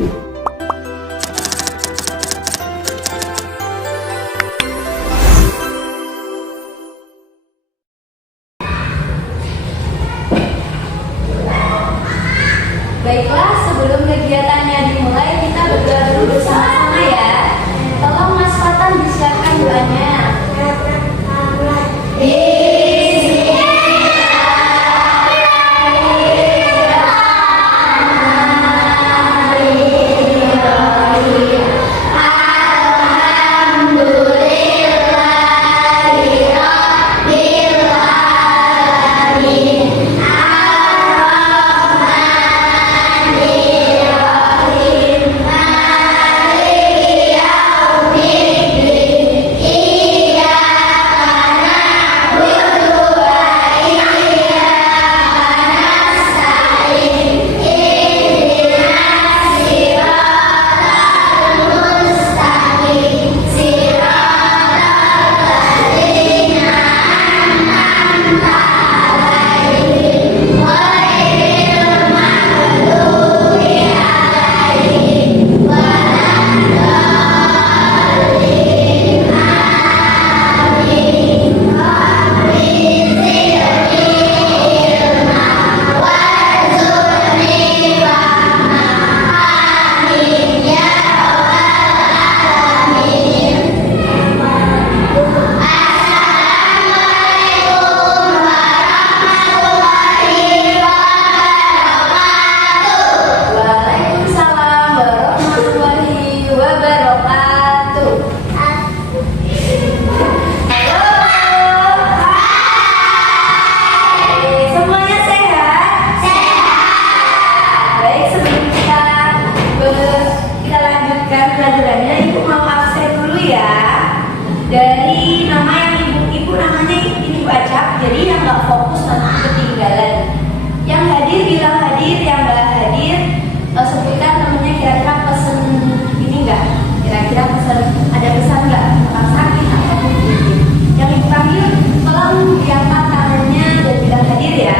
Baiklah, sebelum kegiatannya dimulai, kita berdoa dulu bersama-sama ya. Tolong Mas Fatan disiapkan doanya. Dari nama yang ibu namanya ini baca, jadi yang nggak fokus nanti ketinggalan. Yang hadir bilang hadir, yang nggak hadir sebutkan namanya, kira-kira pesen ini nggak? Kira-kira pesen, ada pesan nggak? Tentang sakit atau mungkin? Yang ibu panggil, tolong diangkat tangannya dan bilang hadir ya.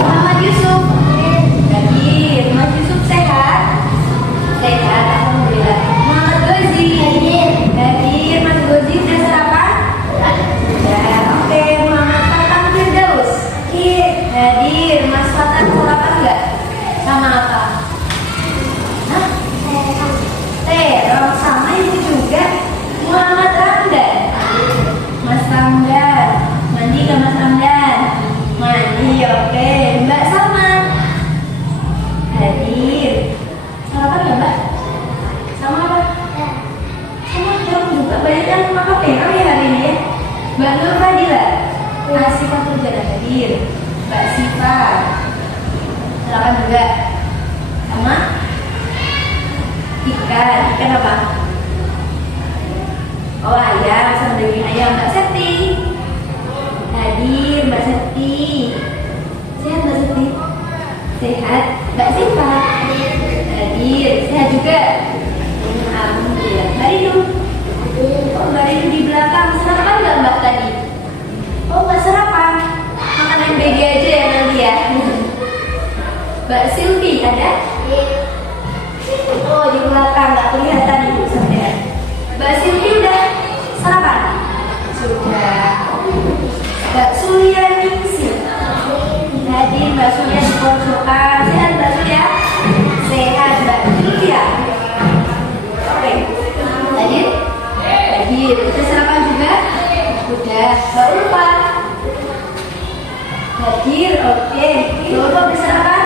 Muhammad Yusuf hadir. Mas Yusuf sehat? Sehat, alhamdulillah. Muhammad Gozi hadir. Mas Gozi udah sarapan? Udah. Oke, Muhammad Fatan Firdaus hadir. Mas Fatan sarapan nggak? Sama apa? Hah? Terong sama itu juga. Muhammad Ramdan. Mas Ramdan mandi nggak Mas Ramdan? Mandi, oke. Mbak Salma hadir. Sarapan nggak Mbak? Sama apa? Sama terong juga. Banyak yang makan terong ya hari ini ya. Mbak Nur Fadila Asifah Turjana hadir. Mbak Siva sarapan juga. Sama ikan apa? Oh ayam, sama daging ayam. Mbak Septi hadir. Mbak Septi sehat? Mbak Septi sehat. Mbak Siva hadir. Sehat juga. Alhamdulillah. Mbak Rindu, oh Mbak Rindu di belakang. Sarapan nggak Mbak tadi? Oh nggak sarapan, makan MBG aja ya nanti ya. Mbak Silvi ada? Oh di belakang, nggak kelihatan ibu sampean. Mbak Silvi udah sarapan? Sudah. Mbak Sulianingsih hadir. Mbak Sulia di pojokan. Sehat Mbak Sulia? Sehat. Mbak Julia oke hadir? Hadir. Udah sarapan juga? Udah. Mbak Ulfa hadir. Oke. Mbak Ulfa udah sarapan?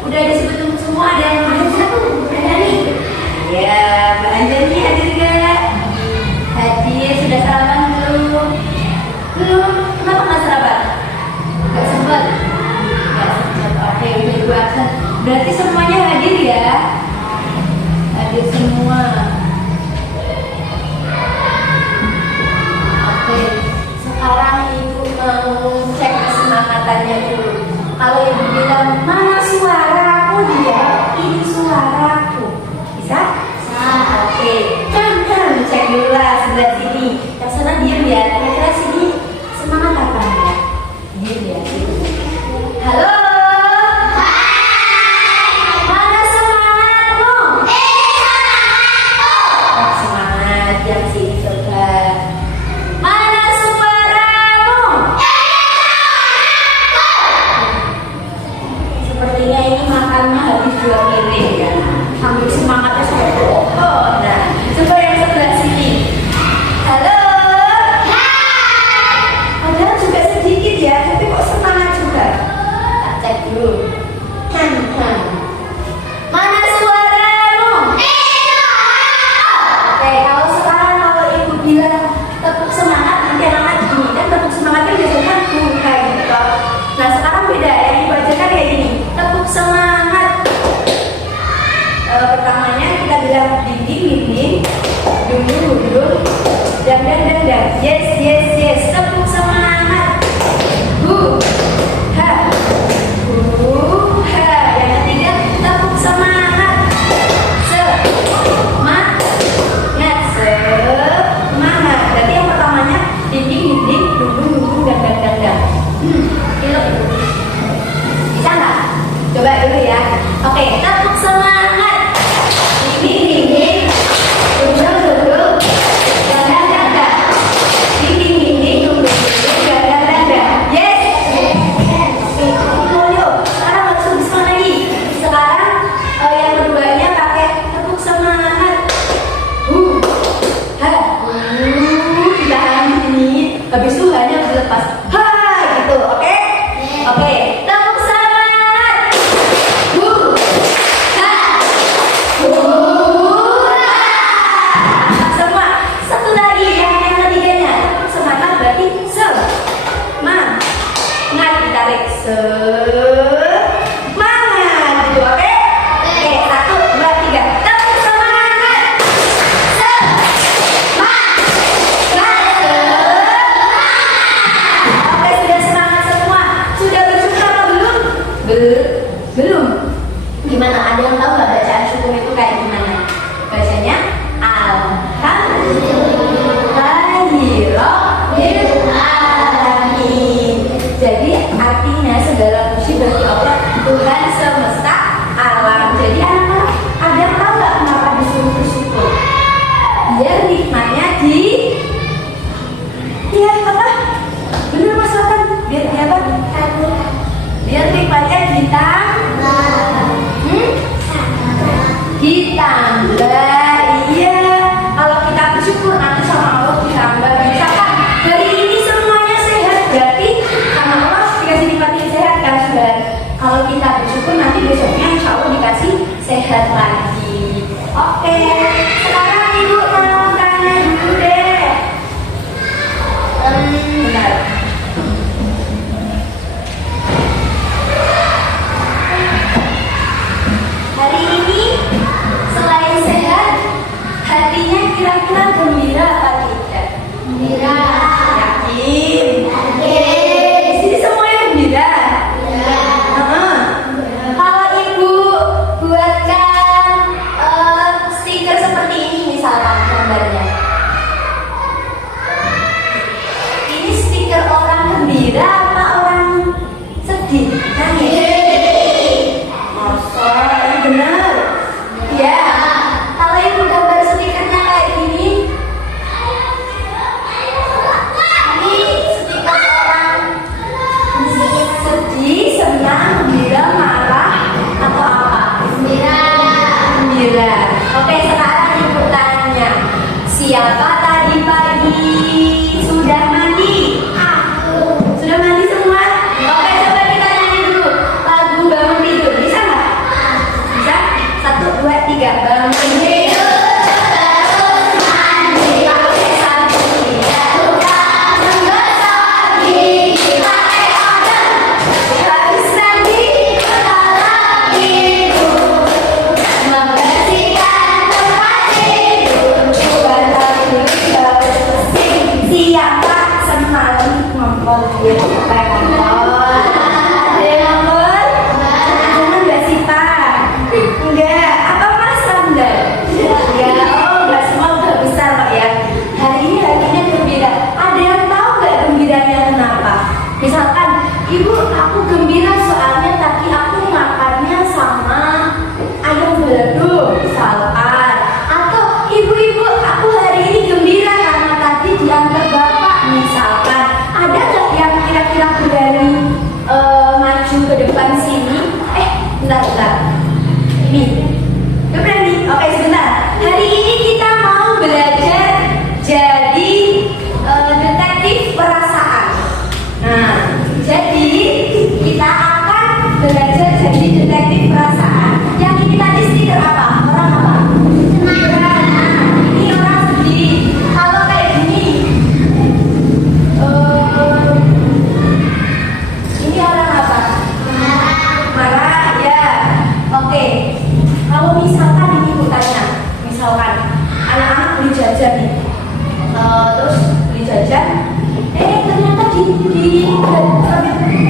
Udah disebut semua. Ada yang masih satu? Ada nih? Ya, Mbak Anjani hadir gak? Hadir. Sudah sarapan belum? Belum. Kenapa nggak sarapan? Nggak sempat. Oke, udah ibu aksen. Berarti semuanya hadir ya? Hadir semua. Oke, sekarang ibu mau cek kesemangatannya dulu. Kalau ibu bilang mana suaraku, dia ini suaraku, bisa? Oke, kan cek dulu lah sebelah sini. Yang sana diam ya, kira-kira sini semangat apa ya? Diam ya. Halo. dua piring ya. Ambil semangatnya sampai oh. Nah, coba yang sebelah sini. Halo. Padahal juga sedikit ya, tapi kok semangat juga. Tak cek dulu. Mana suaramu? Oke, kalau sekarang kalau ibu bilang tepuk semangat, nanti anak-anak gini kan tepuk semangatnya biasanya kayak gitu. Nah sekarang beda, yang ibu ajarkan kayak gini, tepuk semangat. Pertamanya kita bilang dinding, dundung, dan. Yes, yes, yes, tepuk semangat. Ha. Yang ketiga, tepuk semangat. Semangat. Berarti yang pertamanya dinding, dundung, dan. Itu. Bisa nggak? Coba dulu ya. Oke, tepuk semangat. Dinding, dundung, dan. Dinding, dundung, dan. Yes. Yuk. Sekarang langsung bisa lagi. Sekarang yang keduanya pakai tepuk semangat. Ditahan di sini. Habis itu hanya berlepas. Gitu. Oke? Oke. Tepuk semangat. Semua. Satu lagi yang ketiganya. Tepuk semangat berarti semangat. Ditarik semangat. Gitu. Oke? Oke. 1, 2, 3. Tepuk semangat. Oke, sudah semangat semua. Sudah bersyukur apa belum? Belum. Gimana? Ada yang tahu nggak bacaan syukur itu kayak gimana? Bacanya Alhamdulillahirrahmanirrahim. Jadi artinya segala puji bagi Allah Tuhan semesta alam. Jadi anak-anak ada yang tahu nggak kenapa disuruh bersyukur? Biar nikmatnya iya apa? Bener Mas Watan? Biar apa? Biar nikmatnya ditambah. Iya. Kalau kita bersyukur nanti sama Allah ditambah. Misalkan hari ini semuanya sehat, berarti sama Allah dikasih nikmatin sehat kan sudah. Kalau kita bersyukur nanti besoknya insya Allah dikasih sehat lagi. Oke. Sekarang ibu mau tanya dulu deh. Benar. Hari ini selain sehat, hatinya kira-kira gembira apa tidak? Gembira. Yakin? Yakin. Di sini semuanya gembira? Ya. Kalau ibu buatkan stiker seperti ini misalkan gambarnya. Ini stiker orang gembira apa orang sedih? Benar. Ya. Kalau ibu gambar stikernya kayak gini,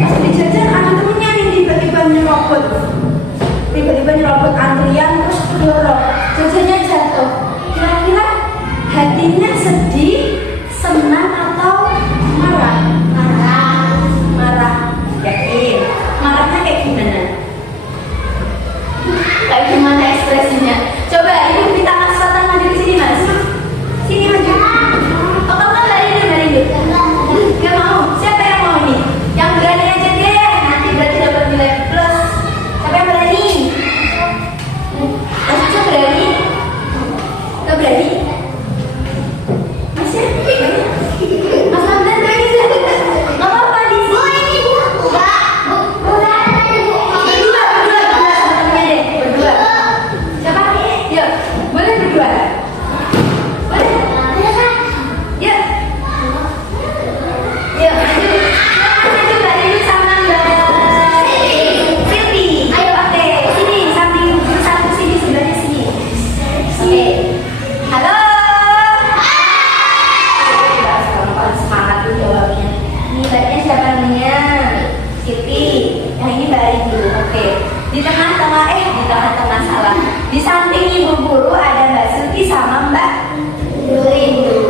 pas di jajan ada temennya nih tiba-tiba nyerobot. Tiba-tiba nyerobot antrian terus dorong. Jajannya jatuh. Kira-kira hatinya sedih, senang atau marah? Marah. Yakin? Marahnya kayak gimana? Kayak gimana ekspresinya? Coba ibu minta Mas Fatan maju di sini Mas. Sini maju. Oh kamu kan lari dulu. Gak mau. Siapa yang mau nih? Yang berani aja deh. Nanti berarti dapat nilai plus. Siapa yang berani? Mas Uca berani? Gak berani? Mas Mas Hamdan berani gak? Gak apa-apa di sini. Oh ini bu. Berdua sama temennya deh. Berdua. Siapa? Yuk. Boleh berdua? Boleh? Yuk. Yuk, maju. Maju Mbak Dewi sama Mbak Silvi. Ayo, oke. Sini, samping satu sini, sebelahnya sini. Oke. Halo. Paling semangat tuh jawabnya. Ini mbaknya siapa namanya? Silvi. Yang ini Mbak Rindu. Oke. Di tengah-tengah salah. Di samping ibu guru ada Mbak Silvi sama Mbak Rindu.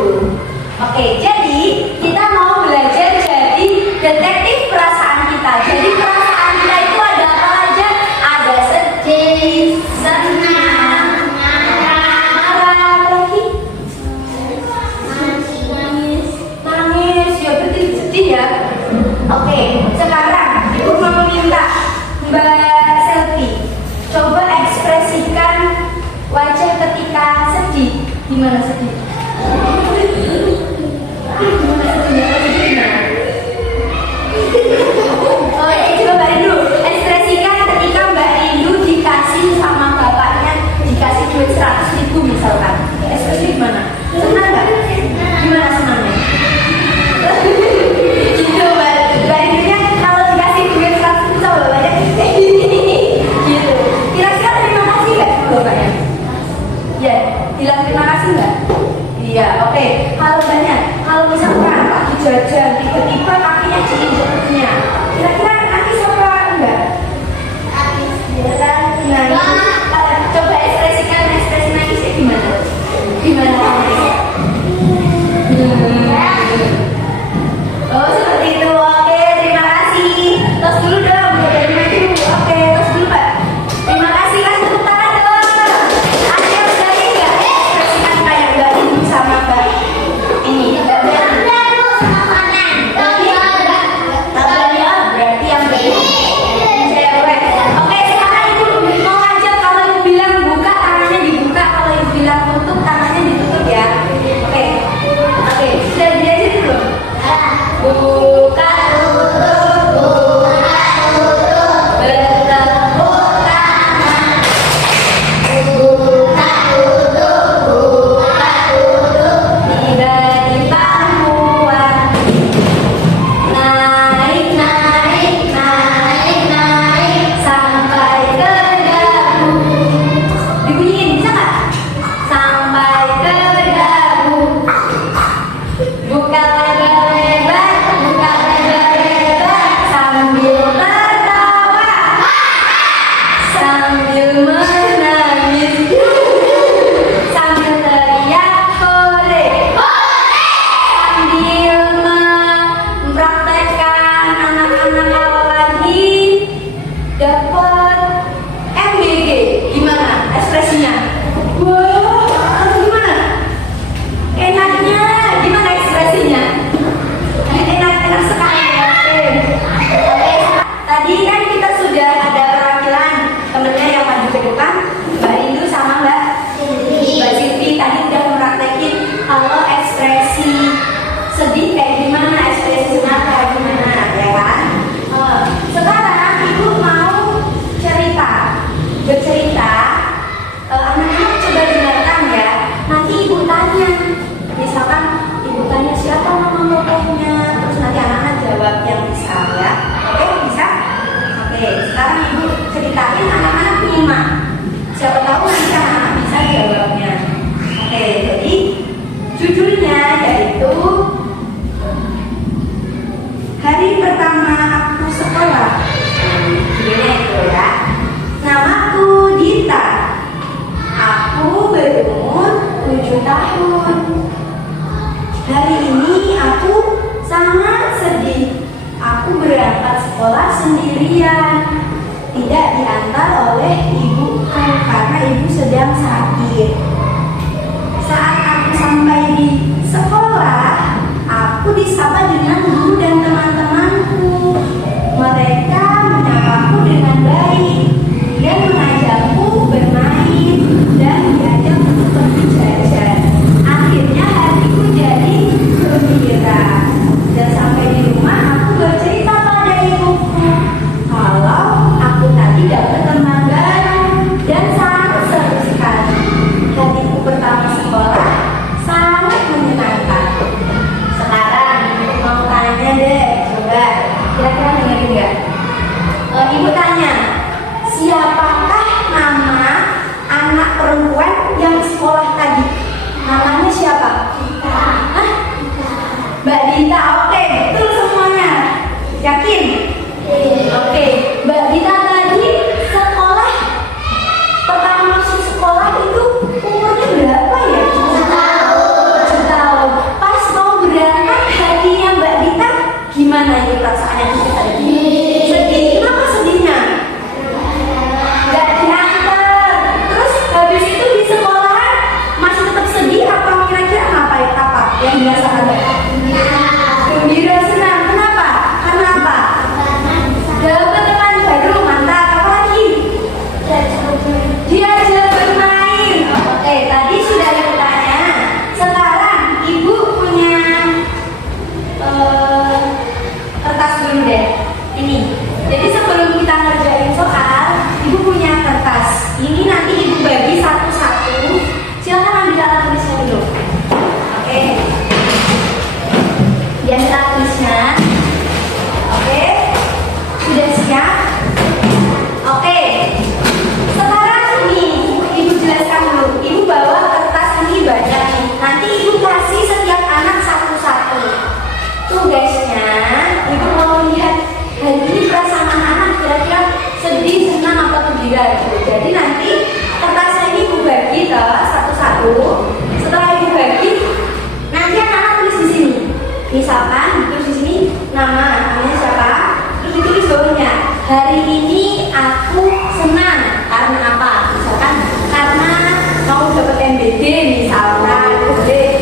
Oke, jadi kita mau belajar jadi detektif perasaan kita. Jadi perasaan kita itu ada apa aja? Ada sedih, senang, marah, lagi nangis. Ya berarti sedih ya. Oke, sekarang ibu mau meminta Mbak Selvi coba ekspresikan wajah ketika sedih. Gimana sedih? Oh, coba Mbak Rindu ekspresikan ketika Mbak Rindu dikasih sama bapaknya dikasih duit 100.000 misalkan. Ekspresi gimana? Senang nggak? Gimana senangnya? Gitu Mbak Rindunya kalau dikasih duit 100.000 sama bapaknya gitu. Kira-kira terima kasih nggak sama bapaknya? Ya, bilang terima kasih nggak? Iya, oke. Kalau banyak, kalau misalkan lagi jajan, tiba-tiba kakinya diinjeknya, kira-kira nangis apa enggak? Ya kan? Nah, coba ekspresikan ekspresi nangisnya gimana? Gimana nangisnya? Oh, seperti itu. Oke, terima kasih. Tos dulu dong, dari maju. Oke, tos dulu Pak. Terima kasih, kan tepuk tangan dong. Ada yang berani nggak? Ekspresikan kayak Mbak Rindu sama Mbak ini. Nggak berani. Berarti yang berani. Cewek. Oke, sekarang ibu mau ngajak kalau ibu bilang buka tangannya dibuka, kalau ibu bilang tutup tangannya ditutup ya. Oke. Oke, sudah belajar belum? Buka tutup, buka tutup, bertepuk tangan. Buka tutup, buka tutup, tiba di pangkuan. Naik, naik, naik, naik, sampai ke dagu. Dibunyiin bisa nggak? Sampai ke dagu. Buka lebar-lebar, buka lebar-lebar, sambil tertawa, sambil menangis, sambil teriak hore, sambil mempraktekkan anak-anak awal lagi dapat MBG. Gimana ekspresinya? Wah, atau gimana? Enaknya, gimana ekspresinya? Enak sekali. Oke. Tadi kan kita sudah ada perwakilan temennya yang maju ke depan, Mbak Rindu sama Mbak Silvi. Tadi udah mempraktekin kalau ekspresi sedih kayak gimana, ekspresi senang kayak gimana, ya kan? Sekarang ibu mau bercerita. Anak-anak coba dengarkan ya. Nanti ibu tanya, misalkan ibu tanya siapa nama tokohnya, terus nanti anak-anak jawab yang bisa ya. Oke, bisa? Oke, sekarang ibu ceritain, anak-anak nyimak. Siapa tahu nanti anak-anak bisa jawabnya. Oke, jadi judulnya yaitu hari pertama aku sekolah. Judulnya itu ya. Namaku Dita. Aku berumur 7 tahun. Hari ini aku sangat sedih. Aku berangkat sekolah sendirian. Tidak diantar oleh ibuku karena ibu sedang sakit. Saat aku sampai di sekolah, aku disapa dengan guru dan teman-temanku. Mereka menyapaku dengan baik dan mengajakku bermain dan diajak untuk pergi jajan. Akhirnya hatiku jadi gembira. Dan sampai di rumah aku bercerita pada ibuku kalau aku tadi dapat teman baru dan sangat seru sekali. Hatiku pertama sekolah sangat menyenangkan. Sekarang ibu mau tanya deh, coba kira-kira dengerin nggak? Ibu tanya, siapakah nama anak perempuan yang sekolah tadi? Namanya siapa? Hah? Mbak Dita, oke, betul semuanya. Yakin? Oke, Mbak Dita tadi sekolah pertama masuk sekolah itu umurnya berapa ya? 7 tahun. Pas mau berangkat hatinya Mbak Dita gimana ini perasaannya tadi? Sedih. Kenapa sedihnya? Gak diantar. Terus habis itu di sekolahan masih tetap sedih atau kira-kira apa yang dirasakan? Gembira, senang. Kenapa? Karena apa? Dapat teman baru, mantap. Apa lagi? Diajak bermain. Oke, tadi sudah ada pertanyaan. Sekarang ibu punya kertas dulu deh. Ini. Jadi sebelum kita ngerjain soal, ibu punya kertas. Ini nanti ibu bagi satu-satu. Silakan ambil alat tulisnya dulu. Oke. Biasa alat tulisnya. Oke. Sudah siap? Oke. Sekarang ini ibu jelaskan dulu. Ibu bawa kertas ini banyak nih. Nanti ibu kasih setiap anak satu-satu. Tugasnya ibu mau lihat hari ini perasaan anak-anak kira-kira sedih, senang, apa gembira gitu. Jadi nanti kertasnya ini ibu bagi ke satu-satu. Setelah ibu bagi, nanti anak-anak tulis di sini. Misalkan tulis di sini namanya siapa? Terus ditulis bawahnya. Hari ini aku senang karena apa? Misalkan karena mau dapat MBD misalkan,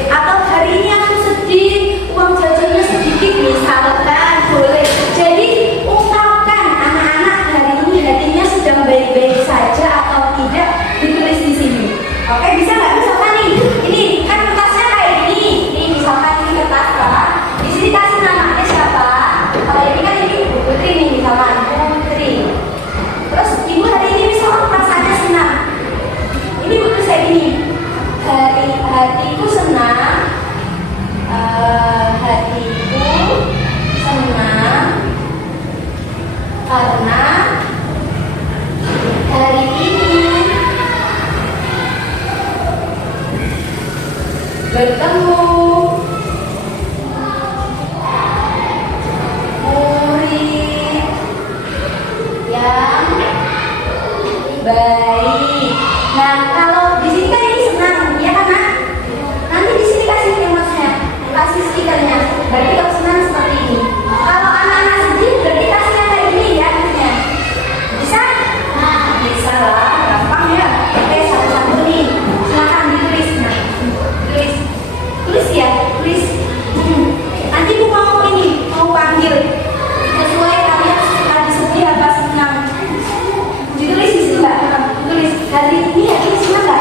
atau hari ini aku sedih, uang jajannya sedikit misalkan, boleh. Jadi ungkapkan anak-anak hari ini hatinya sedang baik-baik saja atau tidak, ditulis di sini. Oke, bisa nggak? Misalkan nih, ini kan kertasnya kayak gini. Nih misalkan ini kertas kan, di sini kasih namanya siapa? Kalau ini kan ini Bu Putri nih misalkan, Putri. Terus ibu hari ini misalkan perasaannya senang. Ini Bu tulis kayak gini. Hatiku senang. Hatiku senang karena hari ini bertemu murid yang baik. Nah, kalau di sini kan ini senang, ya kan, Nak? Nanti di sini kasih emotnya, kasih stikernya. Berarti kalau senang seperti ini. Kalau anak-anak sedih, berarti kasihnya kayak gini ya, artinya. Bisa? Bisa lah, gampang ya. Oke, satu-satu nih. Silakan ditulis. Nah, tulis ya, tulis. Nanti Bu mau ini, mau panggil sesuai kalian tadi sedih apa senang. Ditulis di situ nggak? Tulis hari ini senang nggak?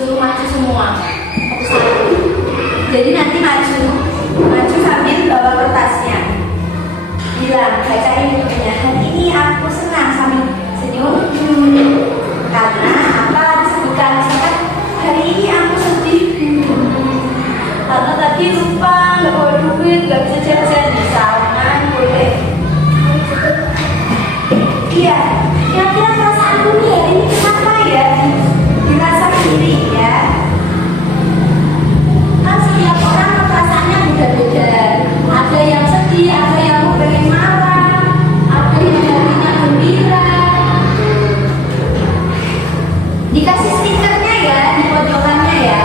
suruh maju semua satu-satu. Jadi nanti maju sambil bawa kertasnya. Bilang, bacain bukunya. Hari ini aku senang sambil senyum. Karena apa disebutkan? Misalkan hari ini aku sedih. Karena tadi lupa nggak bawa duit, nggak bisa jajan. Misalkan boleh. Iya, kira-kira perasaanku nih hari ini kenapa ya? Dirasa iri ya. Kan setiap orang perasaannya beda-beda. Ada yang sedih, ada yang pengen marah, ada yang hatinya gembira. Dikasih stikernya ya di pojokannya ya.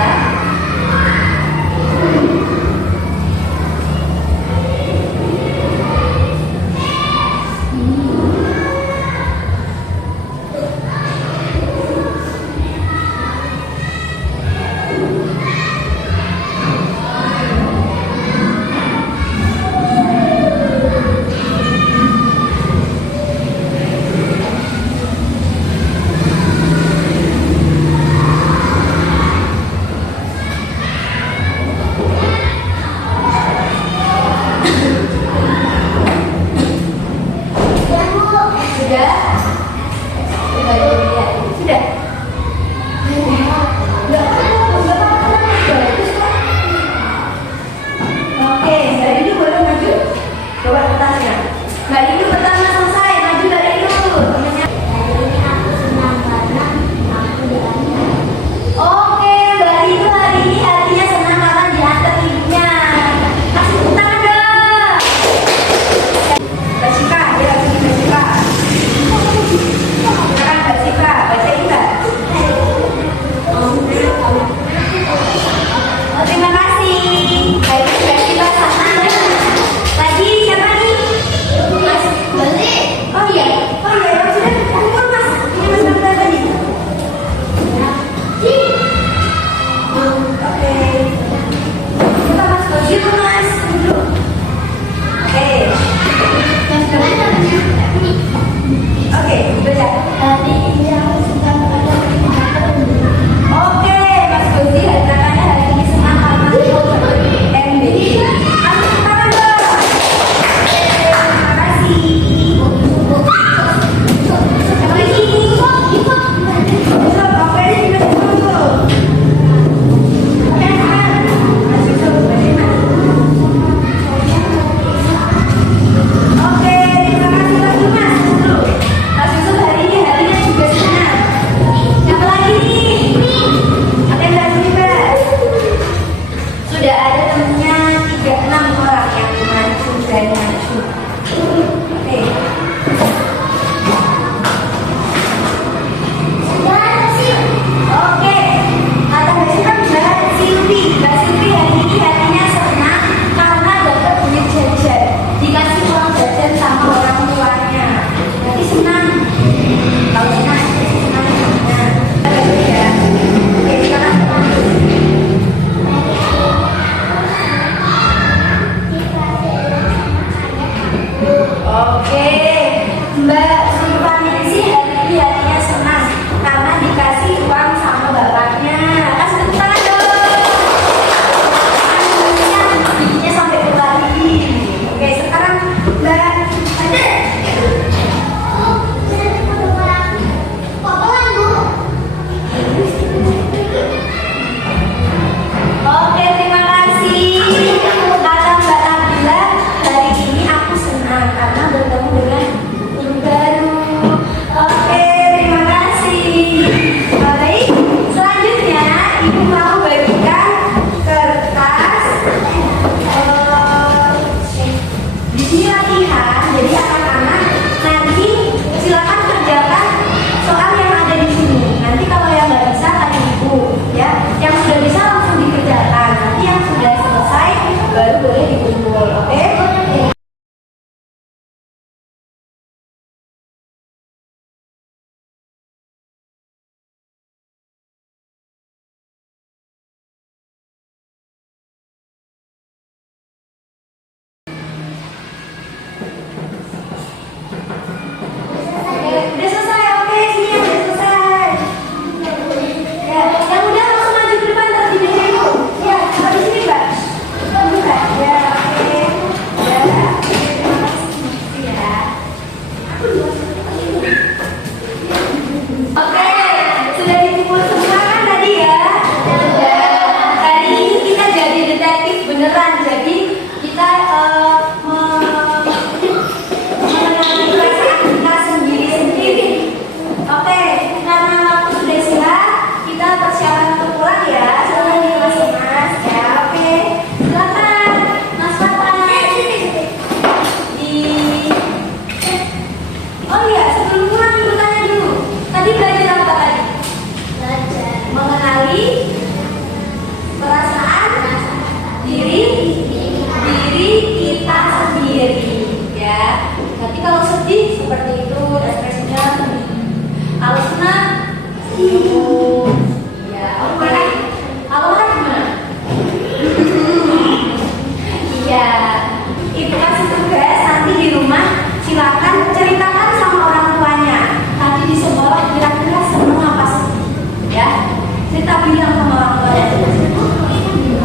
Kita bilang sama orang tuanya.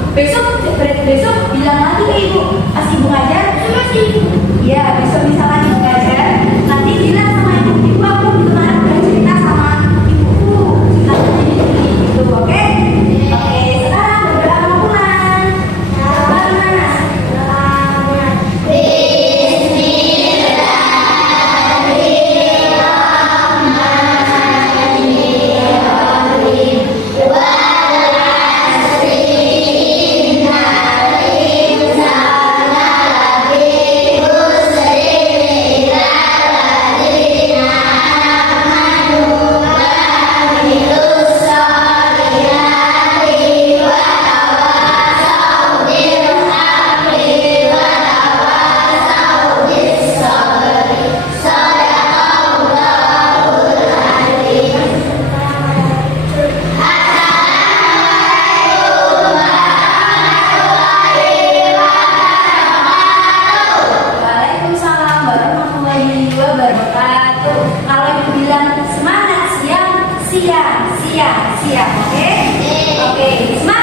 Besok bilang lagi ke ibu, pas ibu ngajar, ya besok misalkan ibu ngajar, nanti bilang sama ibu aku kemarin udah cerita sama ibuku, ceritanya ini gitu, oke? Oke, sekarang berdoa mau pulang. Selamat. Waalaikumsalam warahmatullahi wabarakatuh. Kalau ibu bilang semangat siang, oke? Oke, semangat.